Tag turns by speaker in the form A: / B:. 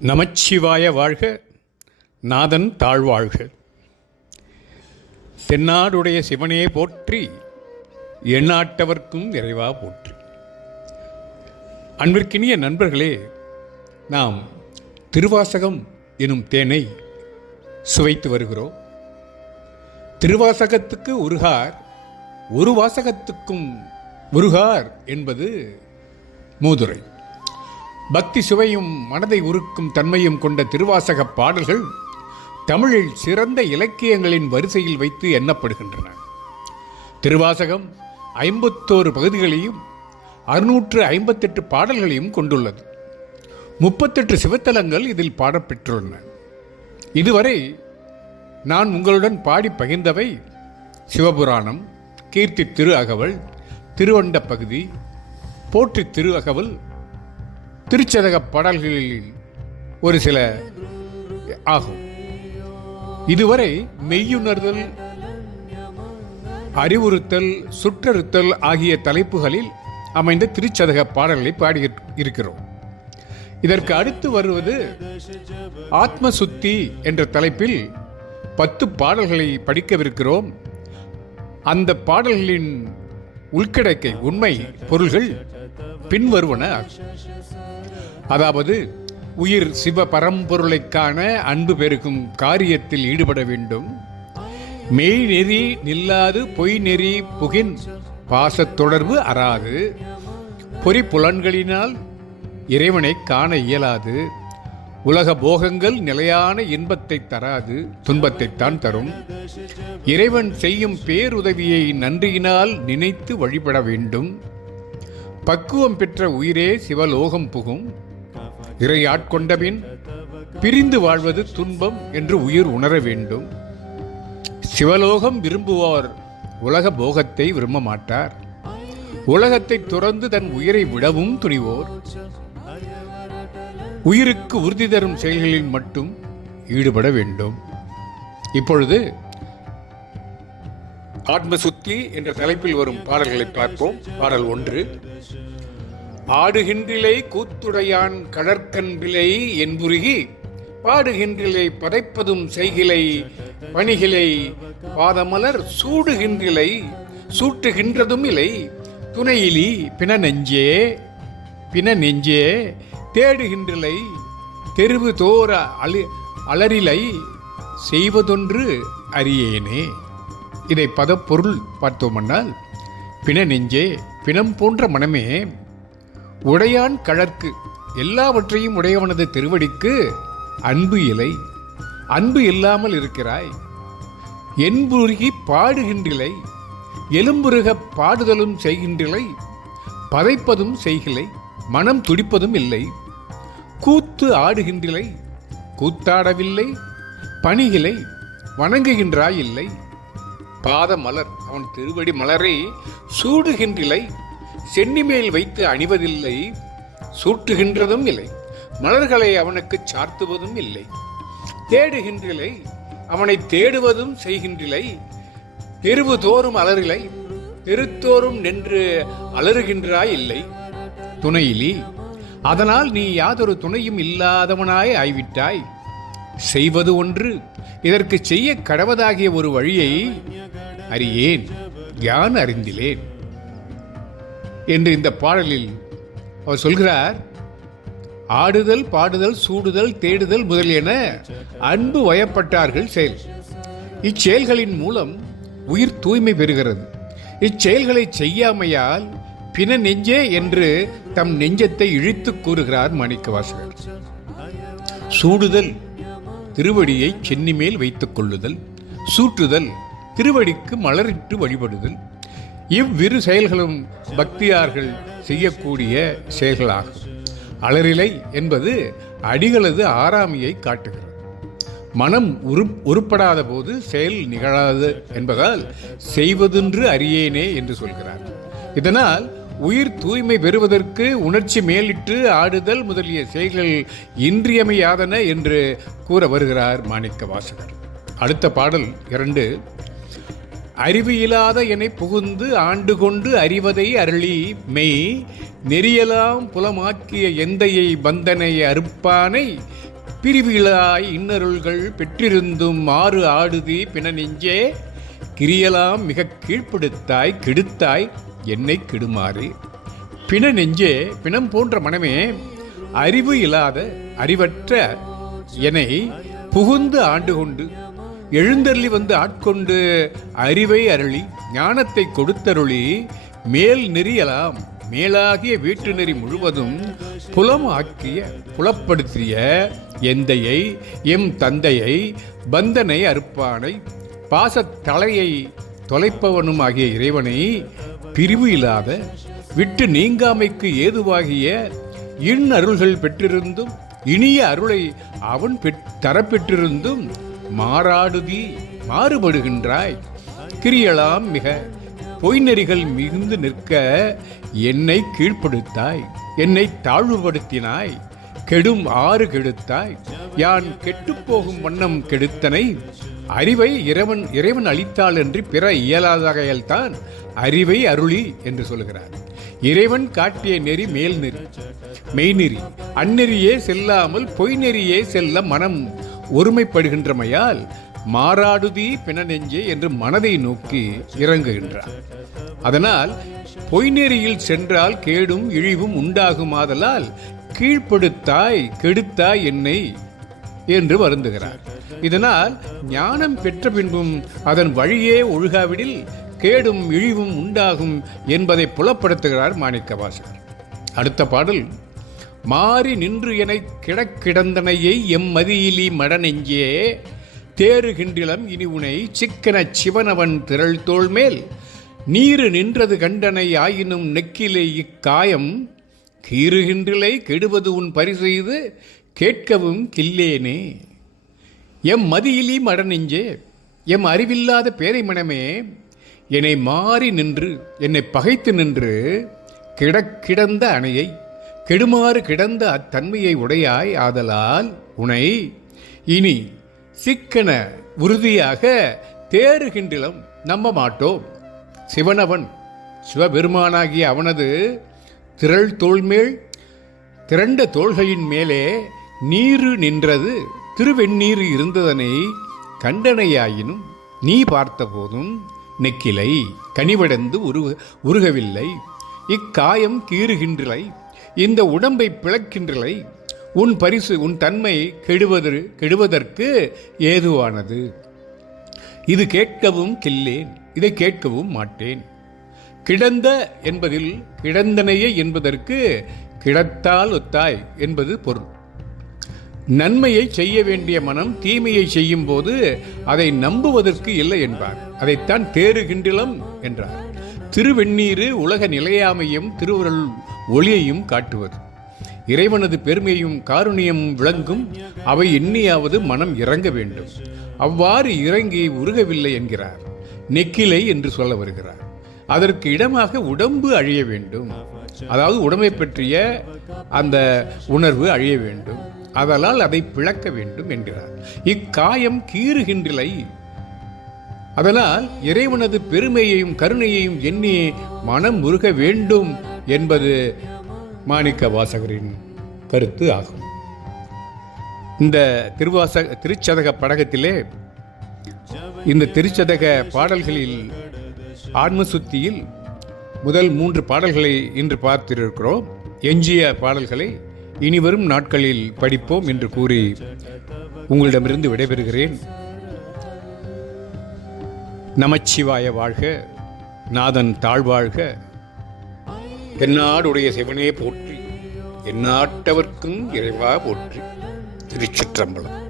A: நமச்சிவாய வாழ்க நாதன் தாழ்வாழ்க. தென்னாடுடைய சிவனே போற்றி எண்ணாட்டவர்க்கும் இறைவா போற்றி. அன்பிற்கினிய நண்பர்களே நாம் திருவாசகம் எனும் தேனை சுவைத்து வருகிறோம். திருவாசகத்துக்கு உருகார் ஒரு வாசகத்துக்கும் உருகார் என்பது மூதுரை. பக்தி சுவையும் மனதை உருக்கும் தன்மையும் கொண்ட திருவாசக பாடல்கள் தமிழில் சிறந்த இலக்கியங்களின் வரிசையில் வைத்து எண்ணப்படுகின்றன. திருவாசகம் ஐம்பத்தோரு பகுதிகளையும் அறுநூற்று ஐம்பத்தெட்டு பாடல்களையும் கொண்டுள்ளது. முப்பத்தெட்டு சிவத்தலங்கள் இதில் பாடப்பெற்றுள்ளன. இதுவரை நான் உங்களுடன் பாடி பகிர்ந்தவை சிவபுராணம் கீர்த்தி திரு அகவல் திருவண்ட பகுதி போற்றி திரு அகவல் திருச்சதக பாடல்களில் ஒரு சில ஆகும். இதுவரை மெய்யுணர்தல் அறிவுறுத்தல் சுற்றறுத்தல் ஆகிய தலைப்புகளில் அமைந்த திருச்சதக பாடல்களை பாடி இருக்கிறோம். இதற்கு அடுத்து வருவது ஆத்ம சுத்தி என்ற தலைப்பில் பத்து பாடல்களை படிக்கவிருக்கிறோம். அந்த பாடல்களின் உள்கிடக்கை உண்மை பொருள்கள் பின்வருவன. அதாவது உயிர் சிவ பரம்பொருளைக்கான அன்பு பெருகும் காரியத்தில் ஈடுபட வேண்டும். மெய் நெறி நில்லாது பொய் நெறி புகின் பாசத் தொடர்பு அறாது. பொறி புலன்களினால் இறைவனை காண இயலாது. உலக போகங்கள் நிலையான இன்பத்தை தராது துன்பத்தைத்தான் தரும். இறைவன் செய்யும் பேருதவியை நன்றியினால் நினைத்து வழிபட வேண்டும். பக்குவம் பெற்ற உயிரே சிவலோகம் புகும். இறை ஆட்கொண்டபின் பிரிந்து வாழ்வது துன்பம் என்று உயிர் உணர வேண்டும். சிவலோகம் விரும்புவோர் உலக போகத்தை விரும்ப மாட்டார். உலகத்தை துறந்து தன் உயிரை விடவும் துணிவோர். உயிருக்கு உறுதி தரும் செயல்களில் மட்டும் ஈடுபட வேண்டும். இப்பொழுது ஆத்மசுத்தி என்ற தலைப்பில் வரும் பாடல்களை பார்ப்போம். பாடல் ஒன்று. ஆடுகின்றிலை கூத்துடையான் கடற்கன்பிலை என்புருகி பாடுகின்றிலை பதைப்பதும் செய்கிலை பணிகிலை பாதமலர் சூடுகின்றிலை சூட்டுகின்றதும் இலை துணையிலி பின நெஞ்சே பின நெஞ்சே தேடுகின்றலை தெருவு தோற அலி அலறிலை செய்வதொன்று அறியேனே. இதை பதப்பொருள் பார்த்தோமென்றால் பிண நெஞ்சே பிணம் போன்ற மனமே உடையான் கழற்கு. எல்லாவற்றையும் உடையவனது திருவடிக்கு அன்பு இலை. அன்பு இல்லாமல் இருக்கிறாய். என்புருகி பாடுகின்றிலை. எலும்புருக பாடுதலும் செய்கின்றிலை. பதைப்பதும் செய்கிலை. மனம் துடிப்பதும் இல்லை. கூத்து ஆடுகின்றிலை. கூத்தாடவில்லை. பணிகிலை. வணங்குகின்றாய் இல்லை. பாத மலர். அவன் திருவடி மலரை சூடுகின்றிலை. சென்னிமேல் வைத்து அணிவதில்லை சூட்டுகின்றதும் இல்லை. மலர்களை அவனுக்கு சார்த்துவதும் இல்லை. தேடுகின்றிலை அவனை தேடுவதும் செய்கின்றிலை. தெருவு தோறும் அலறிலை தெருத்தோறும் நின்று அலறுகின்றாய் இல்லை துணையிலி அதனால் நீ யாதொரு துணையும் இல்லாதவனாய் ஆய்விட்டாய். செய்வது ஒன்று இதற்கு செய்ய கடவதாகிய ஒரு வழியை அறியேன் யான் அறிந்திலேன். என்று இந்த பாடலில் அவர் சொல்கிறார் ஆடுதல் பாடுதல் சூடுதல் தேடுதல் முதலியன அன்பு வயப்பட்டார்கள் செயல். இச்செயல்களின் மூலம் உயிர் தூய்மை பெறுகிறது. இச்செயல்களை செய்யாமையால் பின நெஞ்சே என்று தம் நெஞ்சத்தை இழித்துக் கூறுகிறார் மாணிக்கவாசகர். சூடுதல் திருவடியை சென்னிமேல் வைத்துக் கொள்ளுதல். சூட்டுதல் திருவடிக்கு மலரிட்டு வழிபடுதல். இவ்விரு செயல்களும் பக்தியார்கள் செய்யக்கூடிய செயல்களாகும். அலறிலை என்பது அடிகளது ஆறாமையை காட்டுகிறது. மனம் உரு உருப்படாத போது செயல் நிகழாது என்பதால் செய்வதென்று அறியேனே என்று சொல்கிறார். இதனால் உயிர் தூய்மை பெறுவதற்கு உணர்ச்சி மேலிட்டு ஆடுதல் முதலிய செயல்கள் இன்றியமையாதன என்று கூற வருகிறார் மாணிக்க வாசகர் அடுத்த பாடல் இரண்டு அறிவு இல்லாத என்னை புகுந்து ஆண்டு கொண்டு அறிவதை அருளி மெய். நெறியலாம் புலமாக்கிய எந்தையை பந்தனை அறுப்பானை. பிரிவிழாய் இன்னருள்கள் பெற்றிருந்தும் ஆறு ஆடுதி பின நெஞ்சே கிரியலாம் மிக கீழ்ப்படுத்தாய் கெடுத்தாய் என்னை கெடுமாறு. பிண நெஞ்சே பிணம் போன்ற மனமே அறிவு இல்லாத அறிவற்ற என்னை புகுந்து ஆண்டு கொண்டு எழுந்தருளி வந்து ஆட்கொண்டு அறிவை அருளி ஞானத்தை கொடுத்தருளி மேல் நெறியலாம். மேலாகிய வீட்டு நெறி முழுவதும் புலம் ஆக்கிய புலப்படுத்திய எந்தையை எம் தந்தையை பந்தனை அறுப்பானை பாசத்தலையை தொலைப்பவனும் ஆகிய இறைவனை பிரிவு இல்லாத விட்டு நீங்காமைக்கு ஏதுவாகிய இன் அருள்கள் பெற்றிருந்தும் இனிய அருளை அவன் பெற்- தரப்பெற்றிருந்தும் மாறாடுதி மாறுபடுகின்றாய். கிரியலாம் மிக பொய்நெறிகள் மிகுந்து நிற்க என்னை கீழ்ப்படுத்தாய். என்னை தாழ்வுபடுத்தினாய். கெடும் ஆறு கெடுத்தாய். யான் கெட்டுப்போகும் வண்ணம் கெடுத்தனை அறிவை இறைவன் இறைவன் அளித்தாள் என்று பிற இயலாதகையால்தான் அறிவை அருளி என்று சொல்கிறார். இறைவன் காட்டிய நெறி மேல் நெறி மெய்நெறி அந்நெறியே செல்லாமல் பொய்நெறியே செல்ல மனம் ஒருமைப்படுகின்றமையால் மாறாடுதி பிணநெஞ்சே என்று மனதை நோக்கி இறங்குகின்றார். அதனால் பொய்நெறியில் சென்றால் கேடும் இழிவும் உண்டாகுமாதலால் கீழ்ப்படுத்தாய் கெடுத்தாய் என்னை என்று வருந்துகிறார். இதனால் ஞானம் பெற்ற பின்பும் அதன் வழியே ஒழுகாவிடில் கேடும் இழிவும் உண்டாகும் என்பதை புலப்படுத்துகிறார் மாணிக்கவாசகர். அடுத்த பாடல் மாறி நின்று எனக் கிடக்கிடந்தனையை எம் மதியிலி மடநெஞ்சே. தேறுகின்றிலம் இனி உனை சிக்கனச் சிவனவன் திரள் மேல் நீரு நின்றது கண்டனை ஆயினும் நெக்கிலே இக்காயம். கீறுகின்றிலை கெடுவது உன் பரிசெய்து கேட்கவும் கில்லேனே. எம் மதியிலி மடநெஞ்சே எம் அறிவில்லாத பேரை மனமே என்னை மாறி நின்று என்னை பகைத்து நின்று கிடக்கிடந்த அணையை. கெடுமாறு கிடந்த அத்தன்மையை உடையாய் ஆதலால் உனை இனி சிக்கன உறுதியாக தேறுகின்றிலம் நம்ப மாட்டோம். சிவனவன் சிவபெருமானாகிய அவனது திரள் தோள்மேல் திரண்ட தோள்களின் மேலே நீரு நின்றது. திருவெண்ணீர் இருந்ததனை கண்டனையாயினும் நீ பார்த்தபோதும் நெக்கிலை கனிவடைந்து உருக உருகவில்லை. இக்காயம் கீறுகின்றலை. இந்த உடம்பை பிளக்கின்றலை உன் பரிசு உன் தன்மை கெடுவதற்கு கெடுவதற்கு ஏதுவானது? இது கேட்கவும் கில்லேன் இதை கேட்கவும் மாட்டேன். கிடந்த என்பதில் கிடந்தனையே என்பதற்கு கிடத்தால் ஒத்தாய் என்பது பொருள். நன்மையை செய்ய வேண்டிய மனம் தீமையை செய்யும் போது அதை நம்புவதற்கு இல்லை என்பார். அதைத்தான் தேறுகின்றிலம் என்றார். திருவெண்ணீரு உலக நிலையாமையும் திருவுருள் ஒளியையும் காட்டுவது. இறைவனது பெருமையும் காருண்யமும் விளங்கும் அவை எண்ணியாவது மனம் இறங்க வேண்டும். அவ்வாறு இறங்கி உருகவில்லை என்கிறார். நெக்கிலை என்று சொல்ல வருகிறார். அதற்கு இடமாக உடம்பு அழிய வேண்டும். அதாவது உடம்பை பற்றிய அந்த உணர்வு அழிய வேண்டும். அதனால் அதை பிளக்க வேண்டும் என்கிறார். இக்காயம் கீறுகின்றலை அதனால் இறைவனது பெருமையையும் கருணையையும் எண்ணி மனம் முருக வேண்டும் என்பது மாணிக்க வாசகரின் கருத்து ஆகும். இந்த திருவாச திருச்சதக படகத்திலே இந்த திருச்சதக பாடல்களில் ஆன்மசுத்தியில் முதல் மூன்று பாடல்களை இன்று பார்த்திருக்கிறோம். எஞ்சிய பாடல்களை இனிவரும் நாட்களில் படிப்போம் என்று கூறி உங்களிடமிருந்து விடைபெறுகிறேன். நமச்சிவாய வாழ்க நாதன் தாழ்வாழ்க. என்னாடுடைய சிவனே போற்றி எந்நாட்டவர்க்கும் இறைவா போற்றி. திருச்சிற்றம்பலம்.